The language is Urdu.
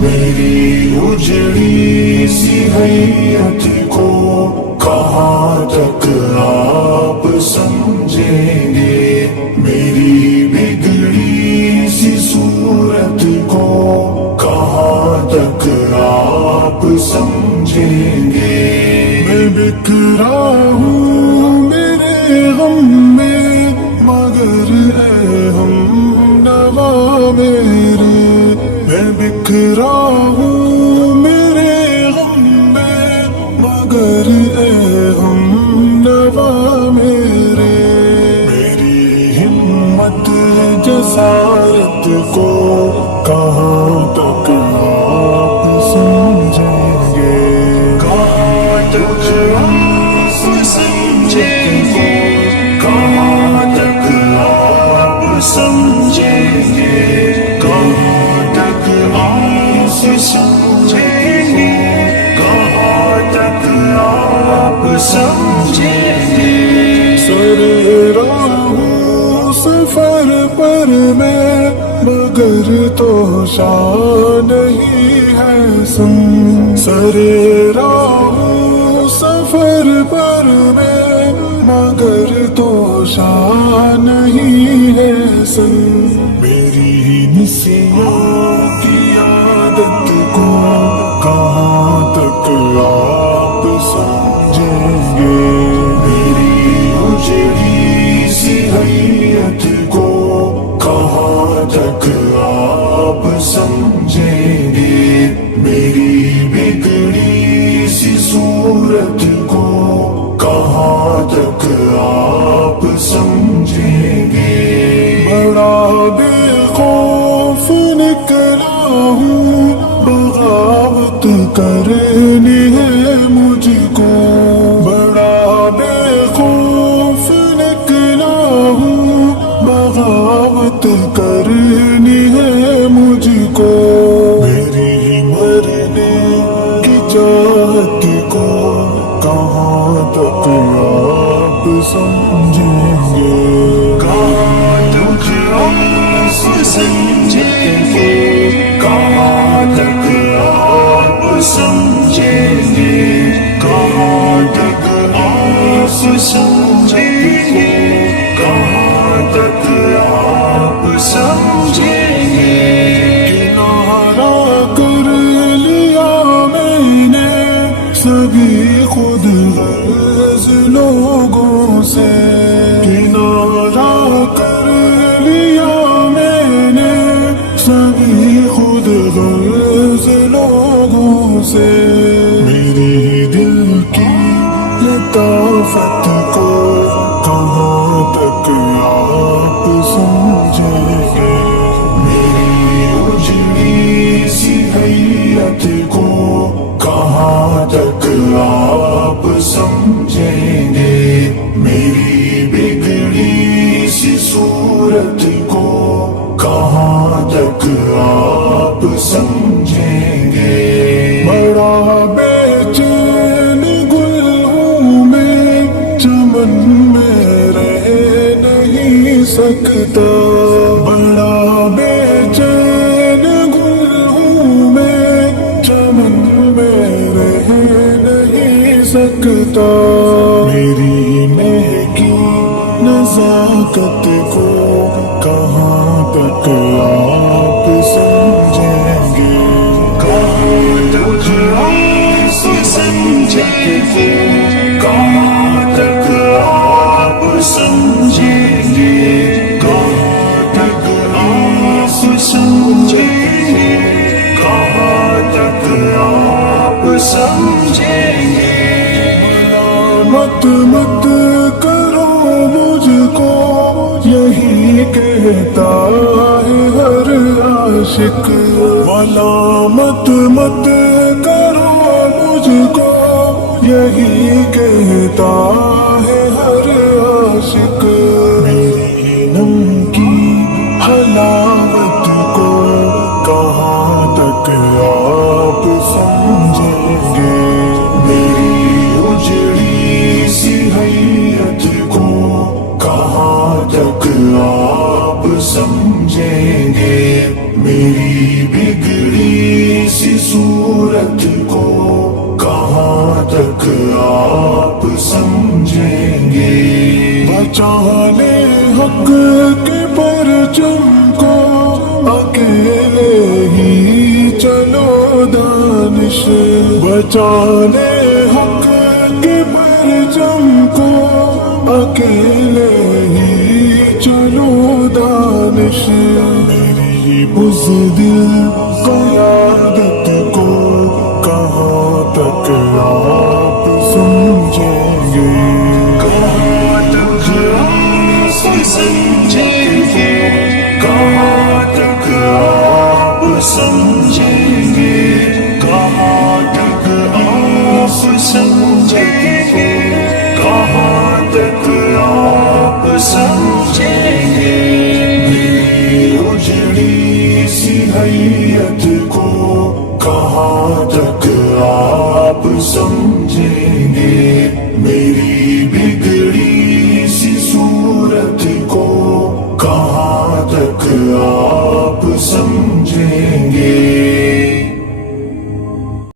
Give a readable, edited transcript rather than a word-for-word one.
میری اجڑی سی حیت کو کہاں تک آپ سمجھیں گے، میری بگڑی سی صورت کو کہاں تک آپ سمجھیں گے۔ میں بکھرا ہوں میرے غم میں، مگر اے ہم نوا میرے، میں بکھرا ہوں میرے غم میں، مگر اے ہم نوا میرے، میری ہمت جسارت کو کہاں تک آپ سمجھیں گے، کہاں تک آپ سمجھیں گے، کہاں تک آپ سمجھیں گے، کہاں تک آپ سمجھیں گے، کہاں تک آپ سمجھیں گے۔ سر راہ ہوں سفر پر میں، مگر تو شاہ نہیں ہے سن، سر راہ ہوں سفر پر میں، مگر تو شاہ نہیں ہے سن، میری نسیاں کی عادت کو کہاں تک آپ سمجھیں گے، میری اجڑی سی حیت کو کہاں تک آپ سمجھیں گے، میری بگڑی سی صورت کو کہاں تک آپ سمجھیں گے۔ بڑا بے خوف نکلا ہوں، بغاوت کرنی ہے مجھ کو، بڑا بے خوف نکلا ہوں، بغاوت کرنی ہے مجھ کو، میری مرنے کی چاہت کو کہاں تک آپ سمجھیں گے، کہاں تک آپ سمجھیں گے، کہاں تک آپ سمجھیں گے، کہاں تک آپ سمجھیں گے، کہاں تک آپ سمجھیں گے۔ کنارہ کر لیا میں نے سبھی خود غرض لوگوں سے، کنارہ کر لیا میں نے سبھی خود غرض لوگوں سے، میری دل کی لطافت کو کہاں تک آپ سمجھیں گے، میری اجڑی سی حیت کو کہاں تک آپ سمجھیں گے، میری بگڑی سی صورت کو کہاں تک آپ سمجھیں گے۔ بڑا بے چین گل ہوں میں، چمن میں رہ نہیں سکتا، بڑا بے چین گل ہوں میں، چمن میں رہ نہیں سکتا، میری مہکی نزاکت کو کہاں تک آپ سمجھیں گے، کہاں تک آپ سمجھیں گے، کہاں تک آپ سمجھیں گے، کہاں تک آپ سمجھیں گے، کہاں تک آپ سمجھیں گے۔ مت مت کرو مجھ کو، یہی کہتا ہے ہر عاشق، ملامت مت کرو مجھ کو، یہی کہتا ہے ہر عاشق، میری نم کی حلاوت کو کہاں تک آپ سمجھیں گے، میری اجڑی سی حیت کو کہاں تک آپ سمجھیں گے، میری بگڑی بچانے حق کے پرچم کو اکیلے ہی چلو دانش میری بزدل قیادت کو کہاں تک آپ سمجھیں گے کہاں تک آپ سمجھیں گے کہاں تک آپ سمجھیں گے کہاں تک آپ سمجھیں گے کہاں تک آپ سمجھیں گے میری اجڑی سی حیت کو کہاں تک آپ سمجھیں گے میری بگڑی سی صورت کو کہاں تک آپ